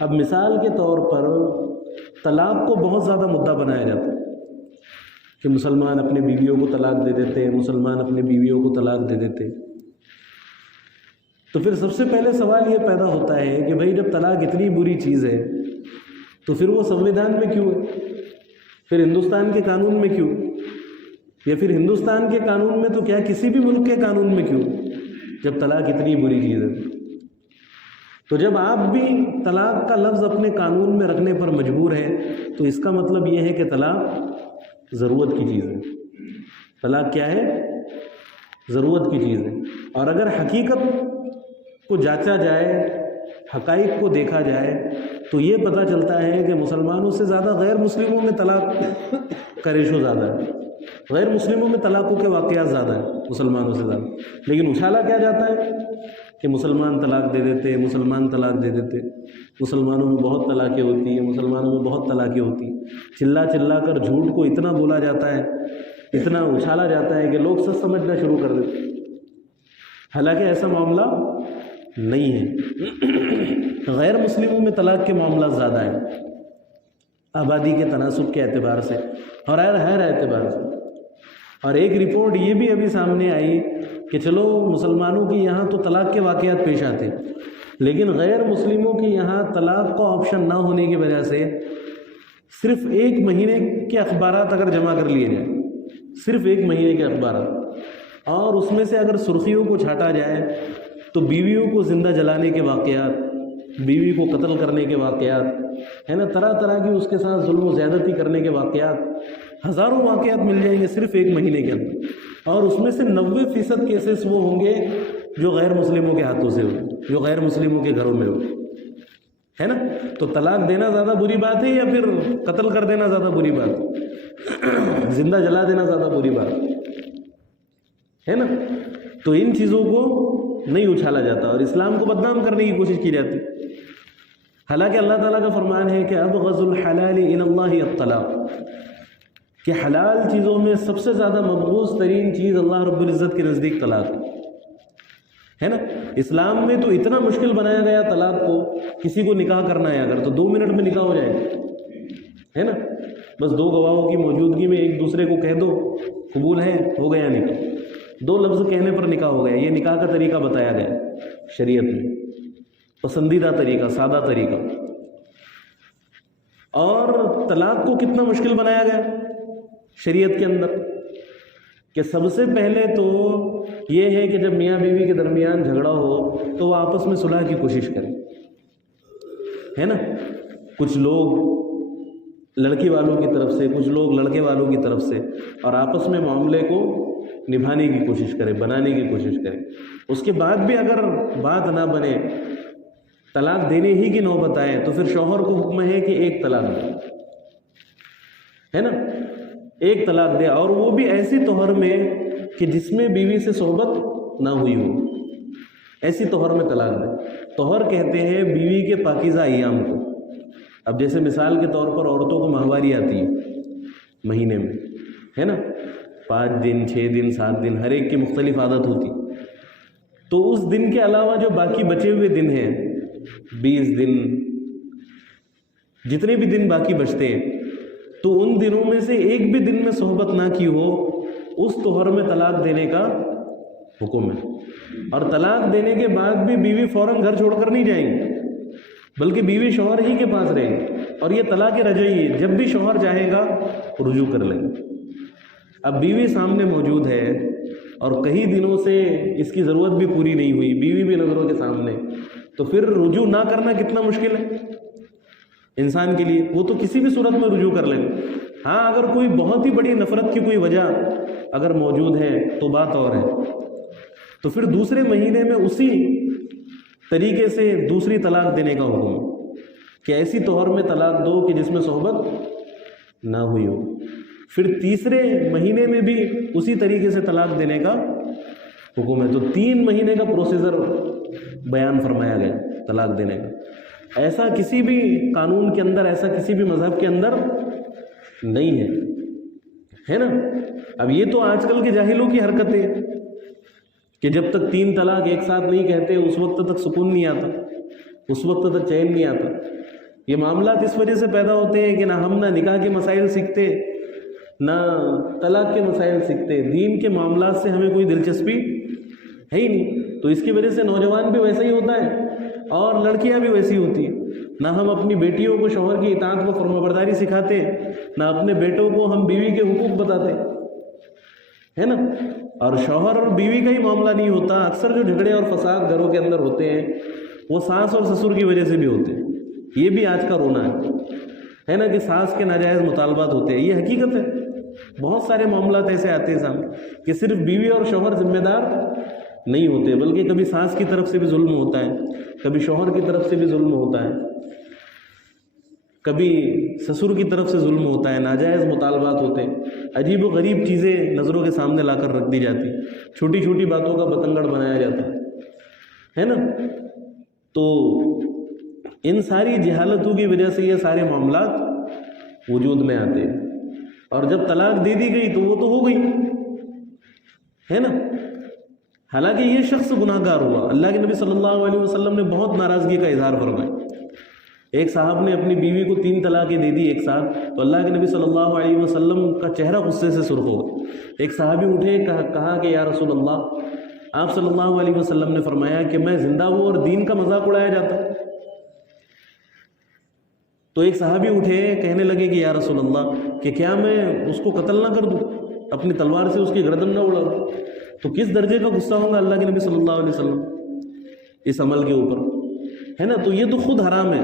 اب مثال کے طور پر طلاق کو بہت زیادہ مدعا بنایا جاتا ہے کہ مسلمان اپنے بیویوں کو طلاق دے دیتے ہیں، مسلمان اپنے بیویوں کو طلاق دے دیتے ہیں۔ تو پھر سب سے پہلے سوال یہ پیدا ہوتا ہے کہ بھائی جب طلاق اتنی بری چیز ہے تو پھر وہ سنویدھان میں کیوں ہے؟ پھر ہندوستان کے قانون میں کیوں؟ یا پھر ہندوستان کے قانون میں تو کیا کسی بھی ملک کے قانون میں کیوں جب طلاق اتنی بری چیز ہے؟ تو جب آپ بھی طلاق کا لفظ اپنے قانون میں رکھنے پر مجبور ہیں تو اس کا مطلب یہ ہے کہ طلاق ضرورت کی چیز ہے۔ طلاق کیا ہے؟ ضرورت کی چیز ہے۔ اور اگر حقیقت کو جانچا جائے، حقائق کو دیکھا جائے تو یہ پتہ چلتا ہے کہ مسلمانوں سے زیادہ غیر مسلموں میں طلاق کا ریشو زیادہ ہے، غیر مسلموں میں طلاقوں کے واقعات زیادہ ہیں مسلمانوں سے زیادہ۔ لیکن اچھالا کیا جاتا ہے کہ مسلمان طلاق دے دیتے، مسلمان طلاق دے دیتے، مسلمانوں میں بہت طلاقیں ہوتی ہیں، مسلمانوں میں بہت طلاقیں ہوتی ہیں۔ چلا چلا کر جھوٹ کو اتنا بولا جاتا ہے، اتنا اچھالا جاتا ہے کہ لوگ سچ سمجھنا شروع کر دیتے، حالانکہ ایسا معاملہ نہیں ہے۔ غیر مسلموں میں طلاق کے معاملات زیادہ ہیں، آبادی کے تناسب کے اعتبار سے اور ہر اعتبار سے۔ اور ایک رپورٹ یہ بھی ابھی سامنے آئی کہ چلو مسلمانوں کی یہاں تو طلاق کے واقعات پیش آتے لیکن غیر مسلموں کی یہاں طلاق کا آپشن نہ ہونے کی وجہ سے صرف 1 مہینے کے اخبارات اگر جمع کر لیے جائیں، صرف 1 مہینے کے اخبارات، اور اس میں سے اگر سرخیوں کو چھانٹا جائے تو بیویوں کو زندہ جلانے کے واقعات، بیوی کو قتل کرنے کے واقعات ہے نا، طرح طرح کی اس کے ساتھ ظلم و زیادتی کرنے کے واقعات، ہزاروں واقعات مل جائیں گے صرف 1 مہینے کے اندر۔ اور اس میں سے 90% کیسز وہ ہوں گے جو غیر مسلموں کے ہاتھوں سے ہوں، جو غیر مسلموں کے گھروں میں ہوں، ہے نا۔ تو طلاق دینا زیادہ بری بات ہے یا پھر قتل کر دینا زیادہ بری بات، زندہ جلا دینا زیادہ بری بات ہے نا۔ تو ان چیزوں کو نہیں اچھالا جاتا اور اسلام کو بدنام کرنے کی کوشش کی جاتی، حالانکہ اللہ تعالیٰ کا فرمان ہے کہ ابغض الحلال الی اللہ الطلاق، کہ حلال چیزوں میں سب سے زیادہ مبغوض ترین چیز اللہ رب العزت کے نزدیک طلاق ہے نا۔ اسلام میں تو اتنا مشکل بنایا گیا طلاق کو، کسی کو نکاح کرنا ہے اگر تو 2 منٹ میں نکاح ہو جائے ہے نا، بس 2 گواہوں کی موجودگی میں ایک دوسرے کو کہہ دو قبول ہے، ہو گیا نکاح، 2 لفظ کہنے پر نکاح ہو گیا۔ یہ نکاح کا طریقہ بتایا گیا شریعت میں، پسندیدہ طریقہ، سادہ طریقہ۔ اور طلاق کو کتنا مشکل بنایا گیا شریعت کے اندر کہ سب سے پہلے تو یہ ہے کہ جب میاں بیوی کے درمیان جھگڑا ہو تو وہ آپس میں صلح کی کوشش کریں، ہے نا۔ کچھ لوگ لڑکی والوں کی طرف سے، کچھ لوگ لڑکے والوں کی طرف سے، اور آپس میں معاملے کو نبھانے کی کوشش کریں، بنانے کی کوشش کریں۔ اس کے بعد بھی اگر بات نہ بنے، طلاق دینے ہی کی نوبت آئے تو پھر شوہر کو حکم ہے کہ 1 طلاق دے، ہے نا، 1 طلاق دے، اور وہ بھی ایسی طہر میں کہ جس میں بیوی سے صحبت نہ ہوئی ہو، ایسی طہر میں طلاق دے۔ طہر کہتے ہیں بیوی کے پاکیزہ ایام کو۔ اب جیسے مثال کے طور پر عورتوں کو ماہواری آتی ہے مہینے میں، ہے نا، 5 دن 6 دن 7 دن، ہر ایک کی مختلف عادت ہوتی، تو اس دن کے علاوہ جو باقی بچے ہوئے دن ہیں، 20 دن، جتنے بھی دن باقی بچتے ہیں، تو ان دنوں میں سے ایک بھی دن میں صحبت نہ کی ہو، اس طہر میں طلاق دینے کا حکم ہے۔ اور طلاق دینے کے بعد بھی بیوی فوراً گھر چھوڑ کر نہیں جائیں گی، بلکہ بیوی شوہر ہی کے پاس رہے گی، اور یہ طلاق رجعی ہے، جب بھی شوہر چاہے گا رجوع کر لیں گے۔ اب بیوی سامنے موجود ہے اور کئی دنوں سے اس کی ضرورت بھی پوری نہیں ہوئی، بیوی بھی نظروں کے سامنے، تو پھر رجوع نہ کرنا کتنا مشکل ہے انسان کے لیے۔ وہ تو کسی بھی صورت میں رجوع کر لیں گے، ہاں اگر کوئی بہت ہی بڑی نفرت کی کوئی وجہ اگر موجود ہے تو بات اور ہے، تو پھر دوسرے مہینے میں اسی طریقے سے دوسری طلاق دینے کا حکم کہ ایسی طہر میں طلاق دو کہ جس میں صحبت نہ ہوئی ہو۔ پھر تیسرے مہینے میں بھی اسی طریقے سے طلاق دینے کا حکم ہے۔ تو 3 مہینے کا پروسیجر بیان فرمایا گیا طلاق دینے کا۔ ایسا کسی بھی قانون کے اندر، ایسا کسی بھی مذہب کے اندر نہیں ہے نا۔ اب یہ تو آج کل کے جاہلوں کی حرکتیں ہیں کہ جب تک 3 طلاق ایک ساتھ نہیں کہتے اس وقت تک سکون نہیں آتا، اس وقت تک چین نہیں آتا، یہ معاملات اس وجہ سے پیدا ہوتے ہیں کہ نہ نکاح کے مسائل سیکھتے، نہ طلاق کے مسائل سیکھتے، دین کے معاملات سے ہمیں کوئی دلچسپی ہے ہی نہیں، تو اس کی وجہ سے نوجوان بھی ویسا ہی ہوتا ہے اور لڑکیاں بھی ویسی ہوتی ہیں۔ نہ ہم اپنی بیٹیوں کو شوہر کی اطاعت و فرمانبرداری سکھاتے، نہ اپنے بیٹوں کو ہم بیوی کے حقوق بتاتے، ہے نا۔ اور شوہر اور بیوی کا ہی معاملہ نہیں ہوتا، اکثر جو جھگڑے اور فساد گھروں کے اندر ہوتے ہیں وہ ساس اور سسر کی وجہ سے بھی ہوتے ہیں۔ یہ بھی آج کا رونا ہے نا، کہ ساس کے ناجائز مطالبات ہوتے ہیں، یہ حقیقت ہے۔ بہت سارے معاملات ایسے آتے ہیں سامنے کہ صرف بیوی اور شوہر ذمہ دار نہیں ہوتے، بلکہ کبھی ساس کی طرف سے بھی ظلم ہوتا ہے، کبھی شوہر کی طرف سے بھی ظلم ہوتا ہے، کبھی سسر کی طرف سے ظلم ہوتا ہے، ناجائز مطالبات ہوتے ہیں، عجیب و غریب چیزیں نظروں کے سامنے لا کر رکھ دی جاتی، چھوٹی چھوٹی باتوں کا بتنگڑ بنایا جاتا ہے نا۔ تو ان ساری جہالتوں کی وجہ سے یہ سارے معاملات وجود میں آتے ہیں، اور جب طلاق دے دی گئی تو وہ تو ہو گئی، ہے نا۔ حالانکہ یہ شخص گناہ گار ہوا، اللہ کے نبی صلی اللہ علیہ وسلم نے بہت ناراضگی کا اظہار فرمایا۔ ایک صاحب نے اپنی بیوی کو 3 طلاقیں دے دی ایک ساتھ، تو اللہ کے نبی صلی اللہ علیہ وسلم کا چہرہ غصے سے سرخ ہو گیا۔ ایک صحابی اٹھے، کہا کہ یا رسول اللہ، آپ صلی اللہ علیہ وسلم نے فرمایا کہ میں زندہ ہوں اور دین کا مذاق اڑایا جاتا۔ تو ایک صحابی اٹھے، کہنے لگے کہ یا رسول اللہ، کہ کیا میں اس کو قتل نہ کر دوں، اپنی تلوار سے اس کی گردن نہ اڑا دوں؟ تو کس درجے کا غصہ ہوگا اللہ کے نبی صلی اللہ علیہ وسلم اس عمل کے اوپر، ہے نا۔ تو یہ تو خود حرام ہے،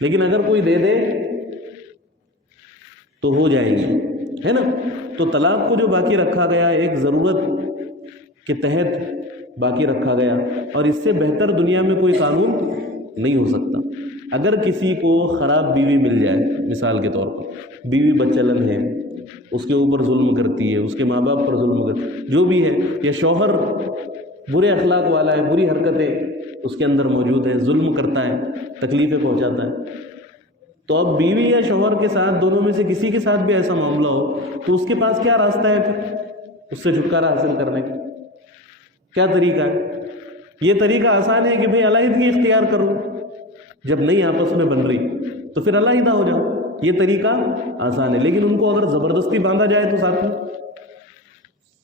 لیکن اگر کوئی دے دے تو ہو جائے گی، ہے نا۔ تو طلاق کو جو باقی رکھا گیا ایک ضرورت کے تحت باقی رکھا گیا، اور اس سے بہتر دنیا میں کوئی قانون نہیں ہو سکتا۔ اگر کسی کو خراب بیوی مل جائے، مثال کے طور پر بیوی بدچلن ہے، اس کے اوپر ظلم کرتی ہے، اس کے ماں باپ پر ظلم کرتی ہے، جو بھی ہے، یا شوہر برے اخلاق والا ہے، بری حرکتیں اس کے اندر موجود ہے، ظلم کرتا ہے، تکلیفیں پہنچاتا ہے، تو اب بیوی یا شوہر کے ساتھ دونوں میں سے کسی کے ساتھ بھی ایسا معاملہ ہو تو اس کے پاس کیا راستہ ہے پھر اس سے چھٹکارا حاصل کرنے کا؟ کیا طریقہ ہے؟ یہ طریقہ آسان ہے کہ بھئی علیحدگی اختیار کرو، جب نہیں آپس میں بن رہی تو پھر علیحدہ ہو جاؤ، یہ طریقہ آسان ہے۔ لیکن ان کو اگر زبردستی باندھا جائے تو ساتھ میں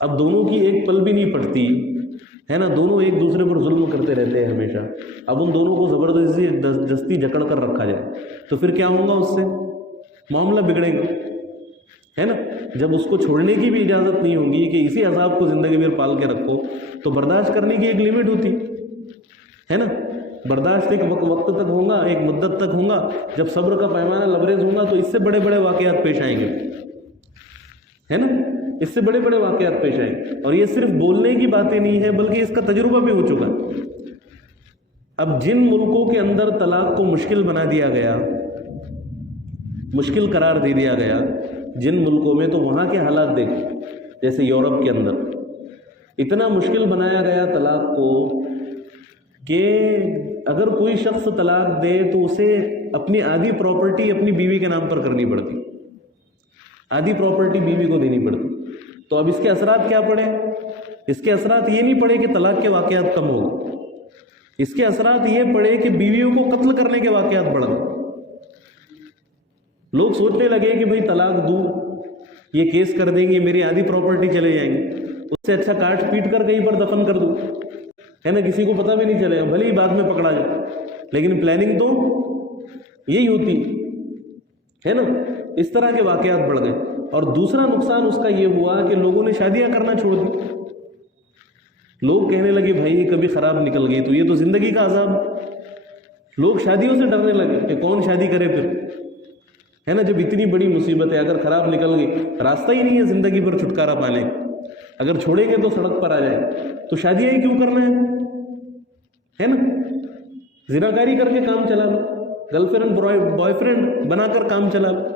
اب دونوں کی ایک پل بھی نہیں پڑتی، ہے نا، دونوں ایک دوسرے پر ظلم کرتے رہتے ہیں ہمیشہ، اب ان دونوں کو زبردستی جکڑ کر رکھا جائے تو پھر کیا ہوگا؟ اس سے معاملہ بگڑے گا، ہے نا۔ جب اس کو چھوڑنے کی بھی اجازت نہیں ہوگی کہ اسی عذاب کو زندگی بھر پال کے رکھو، تو برداشت کرنے کی ایک لمٹ ہوتی ہے نا۔ برداشت ایک وقت تک ہوگا، ایک مدت تک ہوگا، جب صبر کا پیمانہ لبریز ہوگا تو اس سے بڑے بڑے واقعات پیش آئیں گے، ہے نا، اس سے بڑے بڑے واقعات پیش آئیں گے۔ اور یہ صرف بولنے کی باتیں نہیں ہے بلکہ اس کا تجربہ بھی ہو چکا ہے۔ اب جن ملکوں کے اندر طلاق کو مشکل بنا دیا گیا، مشکل قرار دے دیا گیا، جن ملکوں میں، تو وہاں کے حالات دیکھ، جیسے یورپ کے اندر اتنا مشکل بنایا گیا طلاق کو کہ اگر کوئی شخص طلاق دے تو اسے اپنی آدھی پراپرٹی اپنی بیوی کے نام پر کرنی پڑتی، آدھی پراپرٹی بیوی کو دینی پڑتی۔ تو اب اس کے اثرات کیا پڑے؟ اس کے اثرات یہ نہیں پڑے کہ طلاق کے واقعات کم ہو گئے، اس کے اثرات یہ پڑے کہ بیویوں کو قتل کرنے کے واقعات بڑھ گئے۔ لوگ سوچنے لگے کہ بھئی طلاق دوں، یہ کیس کر دیں گے، میری آدھی پراپرٹی چلے جائیں گے، اس سے اچھا کاٹ پیٹ کر کہیں پر دفن کر دوں، ہے نا، کسی کو پتہ بھی نہیں چلے گا، بھلے ہی بعد میں پکڑا جائے، لیکن پلاننگ تو یہی ہوتی ہے نا۔ اس طرح کے واقعات بڑھ گئے۔ اور دوسرا نقصان اس کا یہ ہوا کہ لوگوں نے شادیاں کرنا چھوڑ دی۔ لوگ کہنے لگے بھائی کبھی خراب نکل گئی تو یہ تو زندگی کا عذاب، لوگ شادیوں سے ڈرنے لگے کہ کون شادی کرے پھر، ہے نا، جب اتنی بڑی مصیبت ہے، اگر خراب نکل گئی، راستہ ہی نہیں ہے زندگی پر چھٹکارا پانے، اگر چھوڑیں گے تو سڑک پر آ جائے، تو شادیاں ہی کیوں کرنا ہے نا، زناکاری کر کے کام چلا لو، گرل فرینڈ بوائے فرینڈ بنا کر کام چلا لو،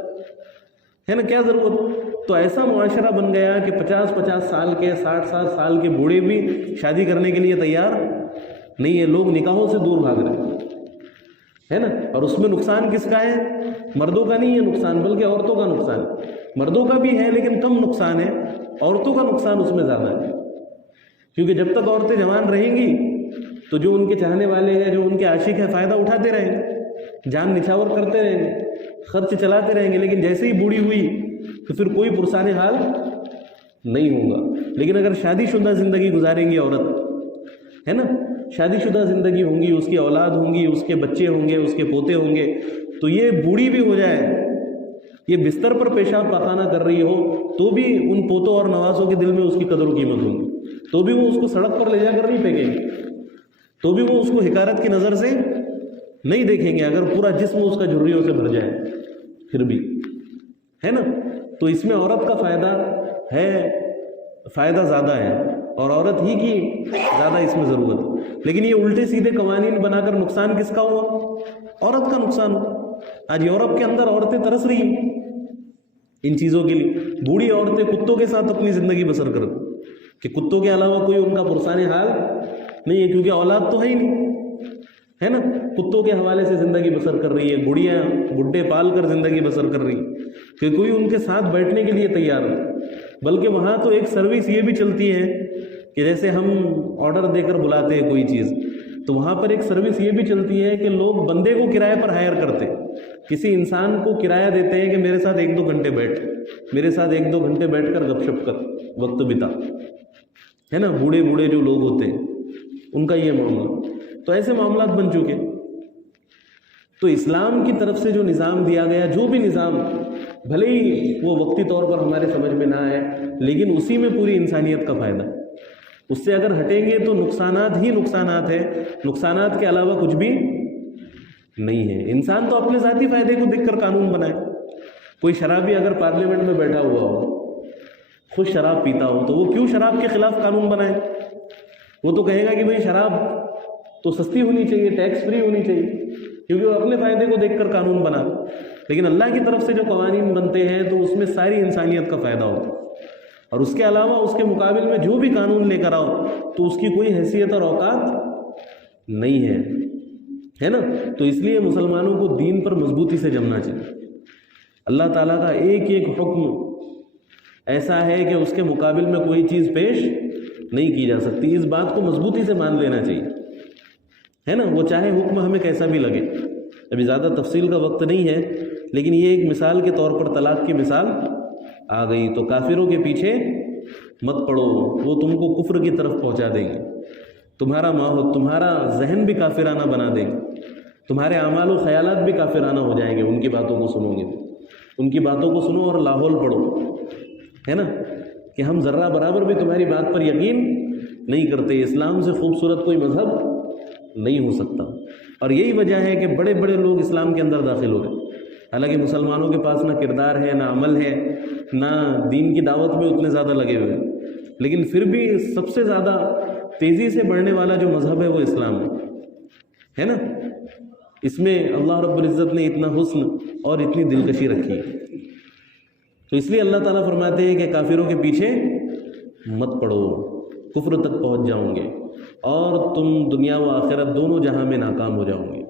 ہے نا، کیا ضرورت؟ تو ایسا معاشرہ بن گیا کہ 50 سال کے، 60 سال کے بوڑھے بھی شادی کرنے کے لیے تیار نہیں ہے، لوگ نکاحوں سے دور بھاگ رہے ہیں، ہے نا۔ اور اس میں نقصان کس کا ہے؟ مردوں کا نہیں ہے نقصان، بلکہ عورتوں کا نقصان، مردوں کا بھی ہے لیکن کم نقصان ہے، عورتوں کا نقصان اس میں زیادہ ہے، کیونکہ جب تک عورتیں جوان رہیں گی تو جو ان کے چاہنے والے ہیں، جو ان کے عاشق ہیں، فائدہ اٹھاتے رہیں گے، جان نچھاور کرتے رہیں گے, خرچ چلاتے رہیں گے, لیکن جیسے ہی بوڑھی ہوئی تو پھر کوئی پرسان حال نہیں ہوگا. لیکن اگر شادی شدہ زندگی گزاریں گی عورت, ہے نا, شادی شدہ زندگی ہوں گی, اس کی اولاد ہوں گی, اس کے بچے ہوں گے, اس کے پوتے ہوں گے, تو یہ بوڑھی بھی ہو جائے, یہ بستر پر پیشاب پاخانہ کر رہی ہو, تو بھی ان پوتوں اور نوازوں کے دل میں اس کی قدر و قیمت ہوگی, تو بھی وہ اس کو سڑک پر لے جا کر نہیں پھینکیں گے, تو بھی وہ اس کو حقارت کی نظر سے نہیں دیکھیں گے, اگر پورا جسم اس کا جھریوں سے بھر جائے پھر بھی, ہے نا. تو اس میں عورت کا فائدہ ہے, فائدہ زیادہ ہے, اور عورت ہی کی زیادہ اس میں ضرورت ہے. لیکن یہ الٹے سیدھے قوانین بنا کر نقصان کس کا ہوا؟ عورت کا نقصان ہوا. آج یورپ کے اندر عورتیں ترس رہی ہیں ان چیزوں کے لیے. بوڑھی عورتیں کتوں کے ساتھ اپنی زندگی بسر کر کہ کتوں کے علاوہ کوئی ان کا پرسان حال نہیں ہے, کیونکہ اولاد تو ہے ہی نہیں, ہے نا. کتوں کے حوالے سے زندگی بسر کر رہی ہے, بڑھیاں بڈھے پال کر زندگی بسر کر رہی ہے کہ کوئی ان کے ساتھ بیٹھنے کے لیے تیار ہو. بلکہ وہاں تو ایک سروس یہ بھی چلتی ہے کہ جیسے ہم آرڈر دے کر بلاتے ہیں کوئی چیز, تو وہاں پر ایک سروس یہ بھی چلتی ہے کہ لوگ بندے کو کرائے پر ہائر کرتے, کسی انسان کو کرایہ دیتے ہیں کہ میرے ساتھ 1-2 گھنٹے بیٹھ, میرے ساتھ 1-2 گھنٹے بیٹھ کر گپ شپ کر, وقت بتا, ہے نا. بوڑھے بوڑھے جو لوگ ہوتے ہیں ان کا یہ معاملہ. تو ایسے معاملات بن چکے. تو اسلام کی طرف سے جو نظام دیا گیا, جو بھی نظام, بھلے ہی وہ وقتی طور پر ہمارے سمجھ میں نہ آئے, لیکن اسی میں پوری انسانیت کا فائدہ. اس سے اگر ہٹیں گے تو نقصانات ہی نقصانات ہیں, نقصانات کے علاوہ کچھ بھی نہیں ہے. انسان تو اپنے ذاتی فائدے کو دیکھ کر قانون بنائے. کوئی شرابی اگر پارلیمنٹ میں بیٹھا ہوا ہو, خود شراب پیتا ہو, تو وہ کیوں شراب کے خلاف قانون بنائے؟ وہ تو کہے گا کہ بھئی شراب تو سستی ہونی چاہیے, ٹیکس فری ہونی چاہیے, کیونکہ وہ اپنے فائدے کو دیکھ کر قانون بنا. لیکن اللہ کی طرف سے جو قوانین بنتے ہیں تو اس میں ساری انسانیت کا فائدہ ہوتا ہے, اور اس کے علاوہ اس کے مقابل میں جو بھی قانون لے کر آؤ تو اس کی کوئی حیثیت اور اوقات نہیں ہے, ہے نا. تو اس لیے مسلمانوں کو دین پر مضبوطی سے جمنا چاہیے. اللہ تعالیٰ کا ایک ایک حکم ایسا ہے کہ اس کے مقابل میں کوئی چیز پیش نہیں کی جا سکتی. اس بات کو مضبوطی سے مان لینا چاہیے, ہے نا. وہ چاہے حکم ہمیں کیسا بھی لگے. ابھی زیادہ تفصیل کا وقت نہیں ہے, لیکن یہ ایک مثال کے طور پر طلاق کی مثال آ گئی. تو کافروں کے پیچھے مت پڑو, وہ تم کو کفر کی طرف پہنچا دیں گے. تمہارا ماحول, تمہارا ذہن بھی کافرانہ بنا دیں گے, تمہارے اعمال و خیالات بھی کافرانہ ہو جائیں گے. ان کی باتوں کو سنو گے, ان کی باتوں کو سنو اور لاحول پڑھو, ہے نا, کہ ہم ذرہ برابر بھی تمہاری بات پر یقین نہیں کرتے. اسلام سے خوبصورت کوئی مذہب نہیں ہو سکتا. اور یہی وجہ ہے کہ بڑے بڑے لوگ اسلام کے اندر داخل ہو گئے, حالانکہ مسلمانوں کے پاس نہ کردار ہے, نہ عمل ہے, نہ دین کی دعوت میں اتنے زیادہ لگے ہوئے, لیکن پھر بھی سب سے زیادہ تیزی سے بڑھنے والا جو مذہب ہے وہ اسلام ہے نا. اس میں اللہ رب العزت نے اتنا حسن اور اتنی دلکشی رکھی ہے. تو اس لیے اللہ تعالیٰ فرماتے ہیں کہ کافروں کے پیچھے مت پڑو, کفر تک پہنچ جاؤں گے اور تم دنیا و آخرت دونوں جہاں میں ناکام ہو جاؤں گے.